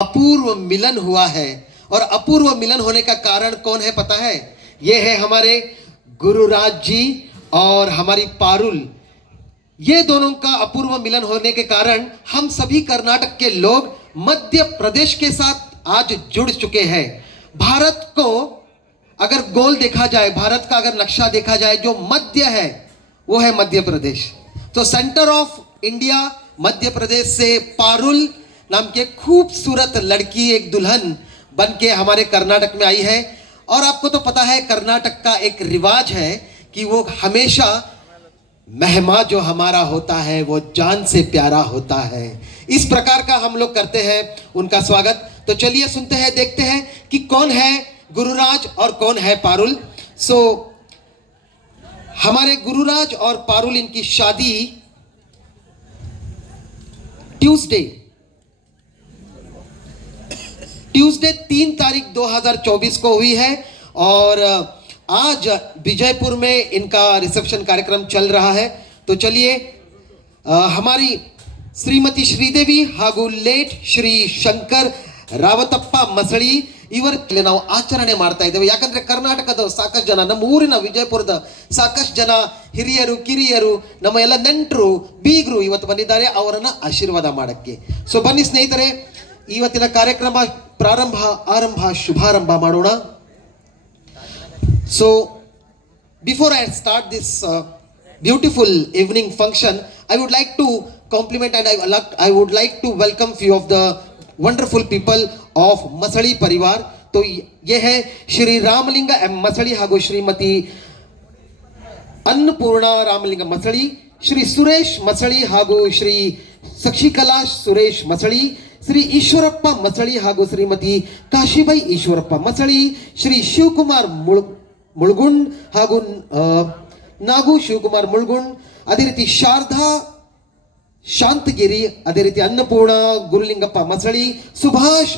अपूर्व मिलन हुआ है। और अपूर्व मिलन होने का कारण कौन है पता है? ये है हमारे गुरुराज जी और हमारी पारुल। ये दोनों का अपूर्व मिलन होने के कारण हम सभी कर्नाटक के लोग मध्य प्रदेश के साथ आज जुड़ चुके हैं। भारत को अगर गोल देखा जाए, भारत का अगर नक्शा देखा जाए, जो मध्य है वो है मध्य प्रदेश। तो centre of India Madhya Pradesh से पारुल नाम के खूबसूरत लड़की, एक दुल्हन बन के हमारे कर्नाटक में आई है। और आपको तो पता है कर्नाटक का एक रिवाज है कि वो हमेशा मेहमान जो हमारा होता है वो जान से प्यारा होता है। इस प्रकार का हम लोग करते हैं उनका स्वागत। तो चलिए सुनते हैं, देखते हैं कि कौन है गुरुराज और कौन है पारुल। हमारे गुरुराज और पारुल, इनकी शादी ट्यूसडे 3 तारीख 2024 को हुई है। और आज विजयपुर में इनका रिसेप्शन कार्यक्रम चल रहा है। तो चलिए हमारी श्रीमती श्रीदेवी ಹಾಗೂ ಲೇಟ್ ಶ್ರೀ ಶಂಕರ್ ರಾವತಪ್ಪ ಮಸಳಿ ಇವರಲ್ಲಿ ನಾವು ಆಚರಣೆ ಮಾಡ್ತಾ ಇದ್ದೇವೆ. ಯಾಕಂದ್ರೆ ಕರ್ನಾಟಕದ ಸಾಕಷ್ಟು ಜನ, ನಮ್ಮ ಊರಿನ ವಿಜಯಪುರದ ಸಾಕಷ್ಟು ಜನ ಹಿರಿಯರು ಕಿರಿಯರು, ನಮ್ಮ ಎಲ್ಲ ನೆಂಟರು ಬೀಗರು ಇವತ್ತು ಬಂದಿದ್ದಾರೆ ಅವರನ್ನ ಆಶೀರ್ವಾದ ಮಾಡಕ್ಕೆ. ಸೊ ಬನ್ನಿ ಸ್ನೇಹಿತರೆ, ಇವತ್ತಿನ ಕಾರ್ಯಕ್ರಮ ಆರಂಭ ಶುಭಾರಂಭ ಮಾಡೋಣ. So before I start this beautiful evening function, I would like to compliment and I would like to welcome few of the wonderful people of Masali परिवार. तो ये है श्री रामलिंग एम मसड़ी ಹಾಗೂ श्रीमती अन्नपूर्णा रामलिंग मसड़ी, श्री सुरेश मसड़ी ಹಾಗೂ श्री सक्षिकला सुरेश मसड़ी, श्री ईश्वरप्प मसड़ी ಹಾಗೂ श्रीमती काशीबाई ईश्वरप्प मसड़ी, श्री शिवकुमार ಮುಳ್ಗುಂಡ್ ಹಾಗೂ ನಾಗು ಶಿವಕುಮಾರ್ ಮುಳ್ಗುಂಡ್, ಅದೇ ರೀತಿ ಶಾರದಾ ಶಾಂತಗಿರಿ, ಅದೇ ರೀತಿ ಅನ್ನಪೂರ್ಣ ಗುರುಲಿಂಗಪ್ಪ ಮಸಳಿ, ಸುಭಾಷ್